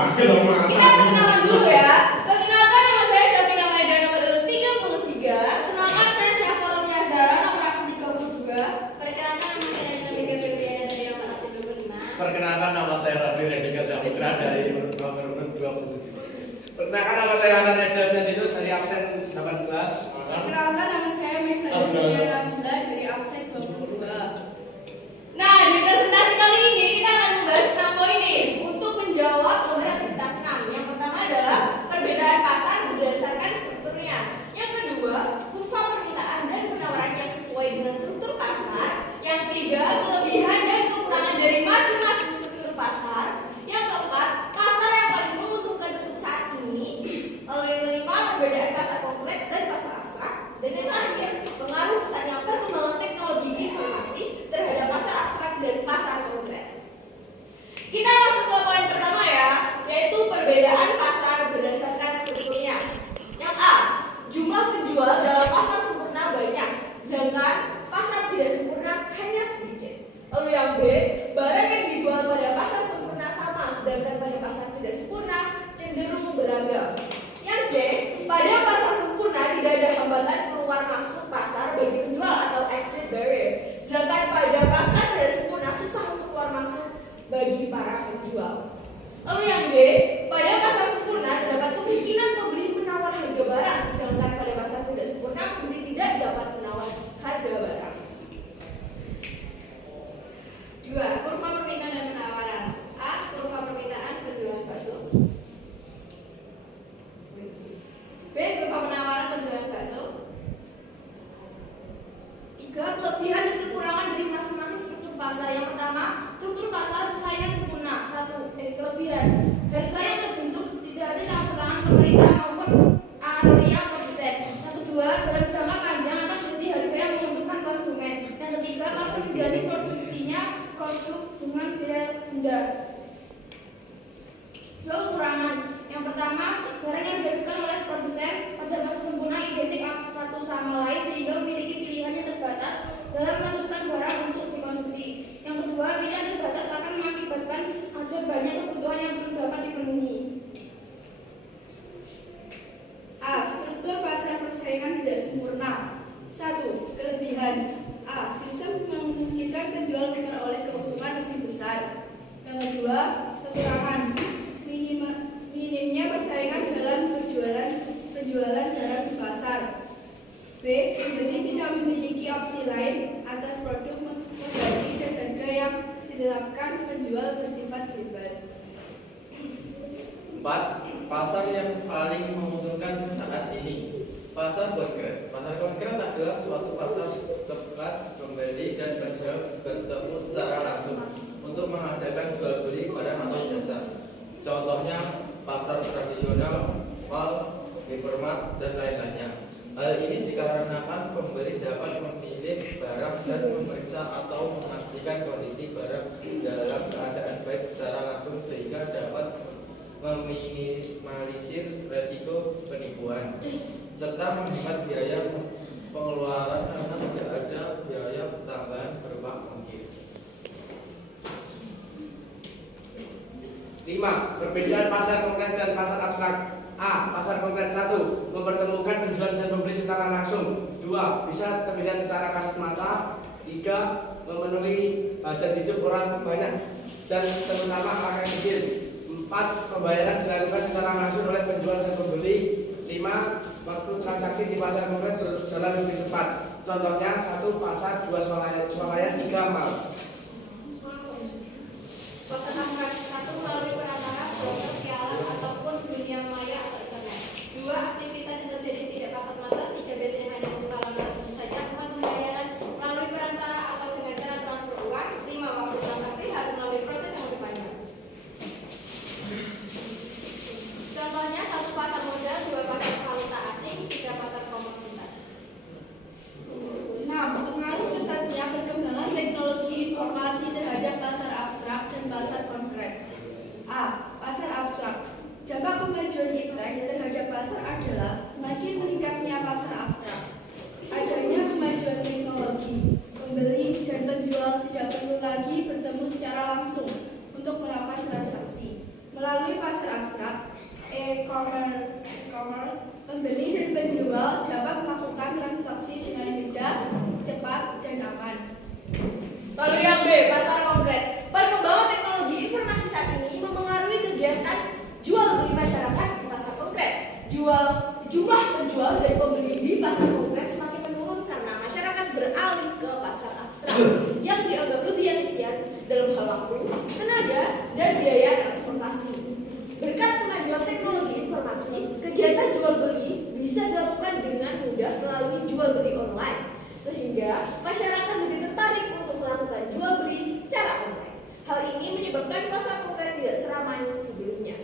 Kita perkenalan dulu ya. Perkenalkan, nama saya Syafina Maida, nomor urut 33. Kenalkan, saya Syafalomia Zara, nomor absen 32. Perkenalkan, nama saya Najla Mega Febriana dari nomor absen 25. Perkenalkan, nama saya Radhi Rendika Saputra dari nomor urut 27. Perkenalkan, nama saya Hanan Eda Biandinus dari absen 18. Perkenalkan, nama saya Meksada Suriana Abdullah dari absen 22. Nah, di presentasi kali ini kita akan membahas 6 poin nih untuk menjawab beberapa aktivitas 6. Yang pertama adalah perbedaan pasar berdasarkan strukturnya. Yang kedua, kurva permintaan dan penawaran yang sesuai dengan struktur pasar. Yang ketiga, kelebihan dan kekurangan dari masing-masing struktur pasar. Yang keempat, pasar yang paling menguntungkan untuk saat ini. Lalu yang kelima, perbedaan pasar konkret dan pasar abstrak. Dan yang terakhir, pengaruh besarnya perkembangan teknologi informasi terhadap pasar abstrak dan pasar konkret. Kita masuk ke poin pertama ya, yaitu perbedaan pasar berdasarkan strukturnya. Yang A, jumlah penjual dalam pasar sempurna banyak, sedangkan pasar tidak sempurna hanya sedikit. Lalu yang B, barang yang dijual pada pasar sempurna sama, sedangkan pada pasar tidak sempurna cenderung beragam. Yang C, pada pasar sempurna tidak ada hambatan keluar masuk pasar bagi penjual atau exit barrier, sedangkan pada pasar tidak sempurna susah untuk keluar masuk bagi para penjual. Lalu yang D, pada pasar sempurna terdapat kemungkinan pembeli menawar harga barang, sedangkan pada pasar tidak sempurna pembeli tidak dapat menawar harga barang. 2. Kurva permintaan dan penawaran. A. Kurva permintaan penjualan bakso. B. Kurva penawaran penjualan bakso. 3. Kelebihan dan kekurangan dari masing-masing struktur pasar. Yang pertama, struktur pasar persaingan sempurna. 1. Kelebihan, harga yang terbentuk tidak ada campur tangan pemerintah maupun anoria produsen. Yang kedua, dalam jangka panjang akan menjadi harga yang menguntungkan konsumen. Yang ketiga, pasar menjalin produksinya produk dengan biaya rendah. 2. Kekurangan. Yang pertama, barang yang dihasilkan oleh produsen pada pasar sempurna identik satu sama lain sehingga memiliki pilihan yang terbatas dalam menentukan barang untuk dikonsumsi. Yang kedua, pilihan terbatas akan mengakibatkan ada banyak kebutuhan yang belum dapat dipenuhi. A. Struktur pasar persaingan tidak sempurna. 1. Kelebihan. A. Sistem memungkinkan penjual memperoleh keuntungan lebih besar. Yang kedua, kekurangan. Minimnya persaingan dalam penjualan barang di pasar. B. Pembeli tidak memiliki opsi lain atas produk mengganti dan harga yang ditetapkan penjual bersifat bebas. 4. Pasar yang paling menguntungkan saat ini. Pasar konkret. Pasar konkret adalah suatu pasar tempat pembeli dan penjual bertemu secara langsung untuk mengadakan jual beli barang atau jasa. Contohnya pasar tradisional, mall, hypermart, dan lain-lainnya. Hal ini dikarenakan pembeli dapat memilih barang dan memeriksa atau memastikan kondisi barang dalam keadaan baik secara langsung sehingga dapat meminimalisir resiko penipuan serta menghemat biaya pengeluaran karena tidak ada biaya tambahan berupa ongkir. 5. Perbedaan pasar konkret dan pasar abstrak. A. Pasar konkret. 1. Mempertemukan penjual dan pembeli secara langsung. 2. Bisa terlihat secara kasat mata. 3. Memenuhi hajat hidup orang banyak dan terutama orang kecil. 4. Pembayaran dilakukan secara langsung oleh penjual dan pembeli. 5. Waktu transaksi di pasar konkret berjalan lebih cepat. Contohnya 1. Pasar, 2. Swalayan, 3. Mal. Pasar abstrak. 1. Melalui perantara broker, pialang, ataupun dunia maya atau internet. 2. Aktivitas yang terjadi tidak kasat mata. 3. Biasanya hanya untuk kalangan tertentu saja. 4. Pembayaran melalui perantara atau dengan cara transfer uang. 5. Waktu transaksi harus melalui proses yang lebih panjang. Contohnya 1. Pasar modal, 2. Pasar valuta asing, 3. Pasar komoditas. 6. Pengaruh pesatnya perkembangan teknologi pembeli dan penjual dapat melakukan transaksi dengan mudah, cepat, dan aman. Lalu yang B, pasar konkret. Perkembangan teknologi informasi saat ini mempengaruhi kegiatan jual beli masyarakat di pasar konkret. Jumlah penjual dan pembeli di pasar konkret semakin menurun karena masyarakat beralih ke pasar abstrak yang dianggap lebih efisien dalam hal waktu, tenaga, dan biaya transportasi. Berkat kemajuan teknologi informasi, kegiatan jual beli bisa dilakukan dengan mudah melalui jual beli online, sehingga masyarakat lebih tertarik untuk melakukan jual beli secara online. Hal ini menyebabkan pasar konkret tidak seramai sebelumnya.